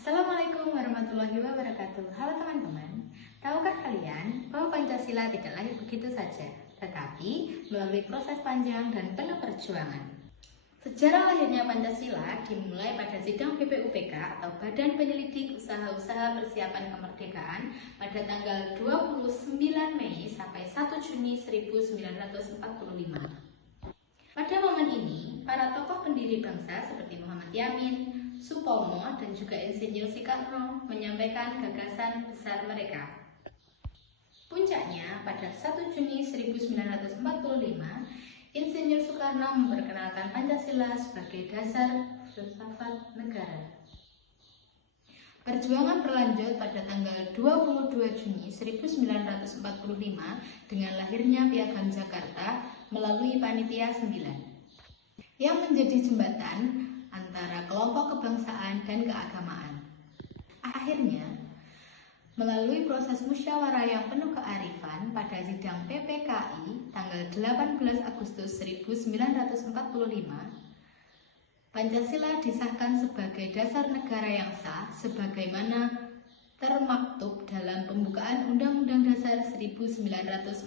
Assalamualaikum warahmatullahi wabarakatuh. Halo teman-teman, tahukah kalian bahwa Pancasila tidak lahir begitu saja, tetapi melalui proses panjang dan penuh perjuangan. Sejarah lahirnya Pancasila dimulai pada sidang BPUPK atau Badan Penyelidik Usaha-Usaha Persiapan Kemerdekaan pada tanggal 29 Mei sampai 1 Juni 1945. Pada momen ini, para tokoh pendiri bangsa seperti Muhammad Yamin, Supomo, dan juga Insinyur Soekarno menyampaikan gagasan besar mereka. Puncaknya, pada 1 Juni 1945, Insinyur Soekarno memperkenalkan Pancasila sebagai dasar filsafat negara. Perjuangan berlanjut pada tanggal 22 Juni 1945 dengan lahirnya Piagam Jakarta melalui Panitia 9 yang menjadi jembatan antara kelompok kebangsaan dan keagamaan. Akhirnya, melalui proses musyawarah yang penuh kearifan pada sidang PPKI tanggal 18 Agustus 1945, Pancasila disahkan sebagai dasar negara yang sah sebagaimana termaktub dalam pembukaan Undang-Undang Dasar 1945.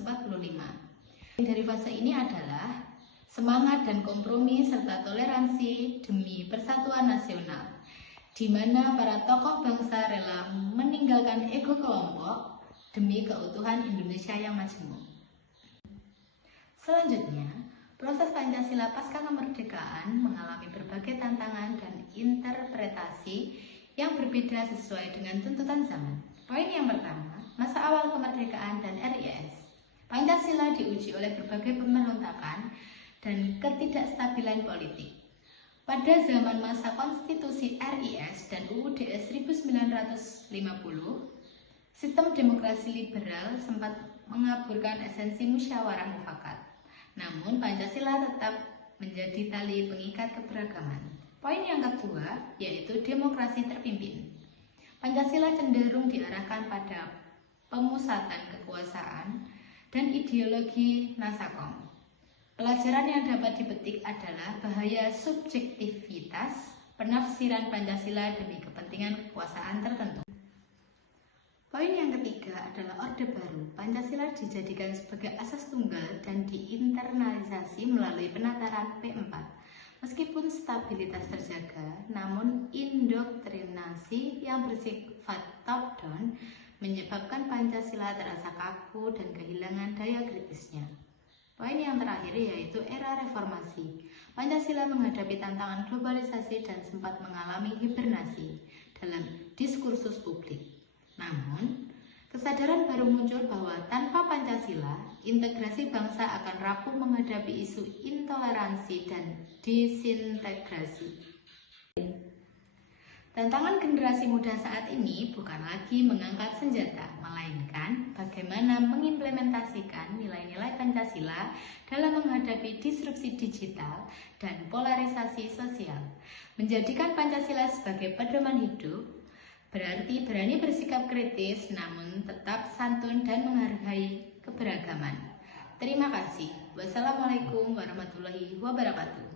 Dari fase ini adalah semangat dan kompromi serta toleransi demi persatuan nasional, di mana para tokoh bangsa rela meninggalkan ego kelompok demi keutuhan Indonesia yang majemuk. Selanjutnya, proses Pancasila pasca kemerdekaan mengalami berbagai tantangan dan interpretasi yang berbeda sesuai dengan tuntutan zaman. Poin yang pertama, masa awal kemerdekaan dan RIS. Pancasila diuji oleh berbagai pemberontakan dan ketidakstabilan politik. Pada zaman masa konstitusi RIS dan UUD 1950, sistem demokrasi liberal sempat mengaburkan esensi musyawarah mufakat. Namun Pancasila tetap menjadi tali pengikat keberagaman. Poin yang kedua yaitu demokrasi terpimpin. Pancasila cenderung diarahkan pada pemusatan kekuasaan dan ideologi Nasakom. Pelajaran yang dapat dipetik adalah bahaya subjektivitas penafsiran Pancasila demi kepentingan kekuasaan tertentu. Poin yang ketiga adalah Orde Baru. Pancasila dijadikan sebagai asas tunggal dan diinternalisasi melalui penataran P4. Meskipun stabilitas terjaga, namun indoktrinasi yang bersifat top-down menyebabkan Pancasila terasa kaku dan kehilangan daya kritisnya. Poin yang terakhir yaitu era reformasi. Pancasila menghadapi tantangan globalisasi dan sempat mengalami hibernasi dalam diskursus publik. Namun, kesadaran baru muncul bahwa tanpa Pancasila, integrasi bangsa akan rapuh menghadapi isu intoleransi dan disintegrasi. Tantangan generasi muda saat ini bukan lagi mengangkat senjata, melainkan bagaimana mengimplementasikan nilai-nilai Pancasila dalam menghadapi disrupsi digital dan polarisasi sosial. Menjadikan Pancasila sebagai pedoman hidup berarti berani bersikap kritis namun tetap santun dan menghargai keberagaman. Terima kasih. Wassalamualaikum warahmatullahi wabarakatuh.